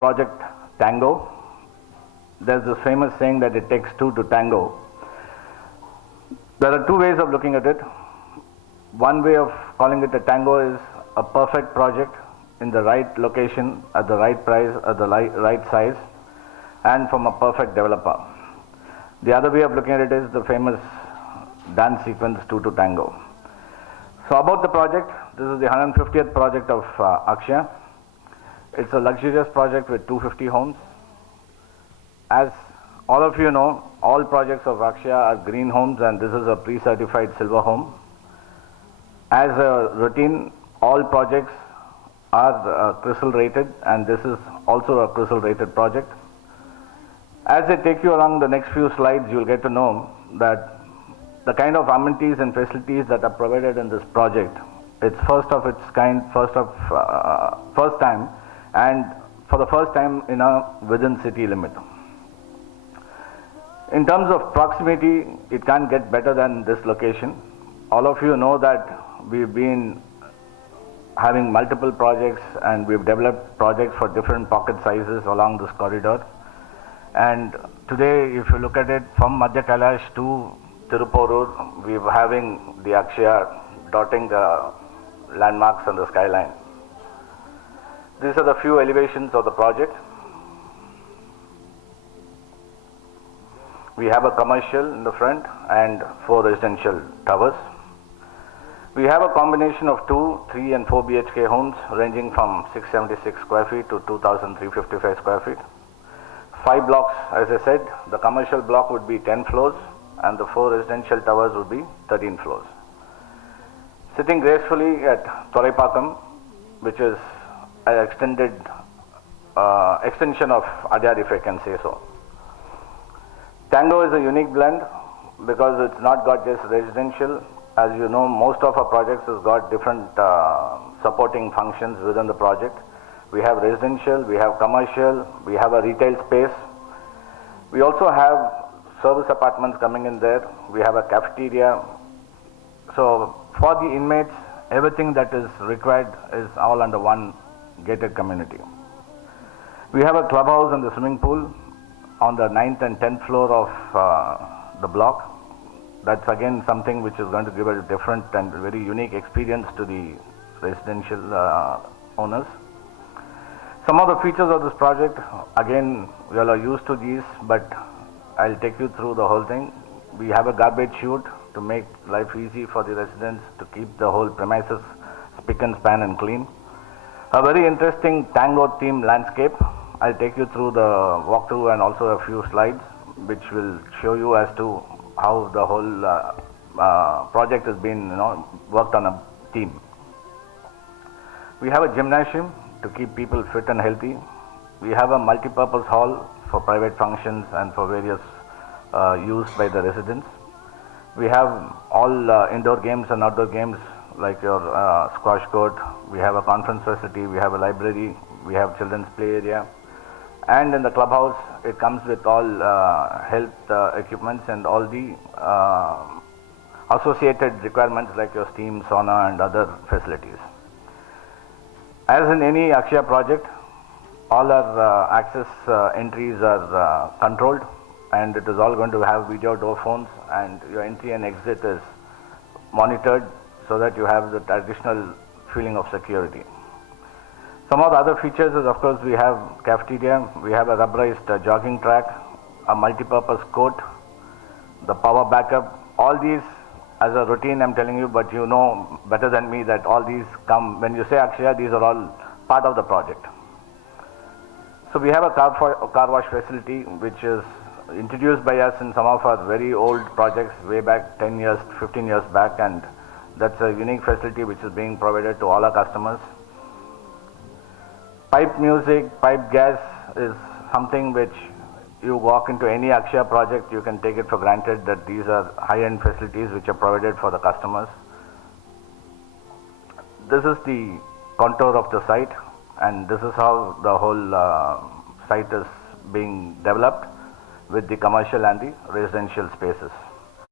Project Tango. There's this famous saying that it takes two to tango. There are two ways of looking at it. One way of calling it a tango is a perfect project in the right location, at the right price, at the right size, and from a perfect developer. The other way of looking at it is the famous dance sequence 2 to tango. So about the project, this is the 150th project of Akshaya. It's a luxurious project with 250 homes. As all of you know, all projects of Akshaya are green homes, and this is a pre-certified silver home. As a routine, all projects are CRISIL rated, and this is also a CRISIL rated project. As I take you along the next few slides, you'll get to know that the kind of amenities and facilities that are provided in this project, it's first of its kind, first time, and for the first time in a within city limit. In terms of proximity, it can't get better than this location. All of you know that we've been having multiple projects, and we've developed projects for different pocket sizes along this corridor. And today, if you look at it, from Madhya Kailash to Tiruporur, we're having the Akshaya dotting the landmarks on the skyline. These are the few elevations of the project. We have a commercial in the front and 4 residential towers. We have a combination of 2, 3 and 4 BHK homes ranging from 676 square feet to 2,355 square feet. 5 blocks, as I said, the commercial block would be 10 floors and the 4 residential towers would be 13 floors. Sitting gracefully at Thoraipakkam, which is an extension of Adyar, if I can say so. Tango is a unique blend because it's not got just residential. As you know, most of our projects has got different supporting functions within the project. We have residential, we have commercial, we have a retail space. We also have service apartments coming in there. We have a cafeteria. So for the inmates, everything that is required is all under one gated community. We have a clubhouse and the swimming pool on the 9th and 10th floor of the block. That's again something which is going to give a different and very unique experience to the residential owners. Some of the features of this project, again, we all are used to these, but I'll take you through the whole thing. We have a garbage chute to make life easy for the residents, to keep the whole premises spick and span and clean. A very interesting tango theme landscape. I'll take you through the walkthrough and also a few slides which will show you as to how the whole project has been worked on a theme. We have a gymnasium to keep people fit and healthy. We have a multi-purpose hall for private functions and for various use by the residents. We have all indoor games and outdoor games like your squash court. We have a conference facility, we have a library, we have children's play area. And in the clubhouse, it comes with all health equipments and all the associated requirements like your steam, sauna and other facilities. As in any Akshaya project, all our access entries are controlled, and it is all going to have video door phones, and your entry and exit is monitored so that you have the additional feeling of security. Some of the other features is, of course, we have cafeteria, we have a rubberized jogging track, a multi-purpose court, the power backup. All these, as a routine, I'm telling you, but you know better than me that all these come, when you say Akshaya, these are all part of the project. So we have a car wash facility which is introduced by us in some of our very old projects way back 10 years, 15 years back, and that's a unique facility which is being provided to all our customers. Pipe music, pipe gas is something which you walk into any Akshaya project, you can take it for granted that these are high-end facilities which are provided for the customers. This is the contour of the site, and this is how the whole site is being developed with the commercial and the residential spaces.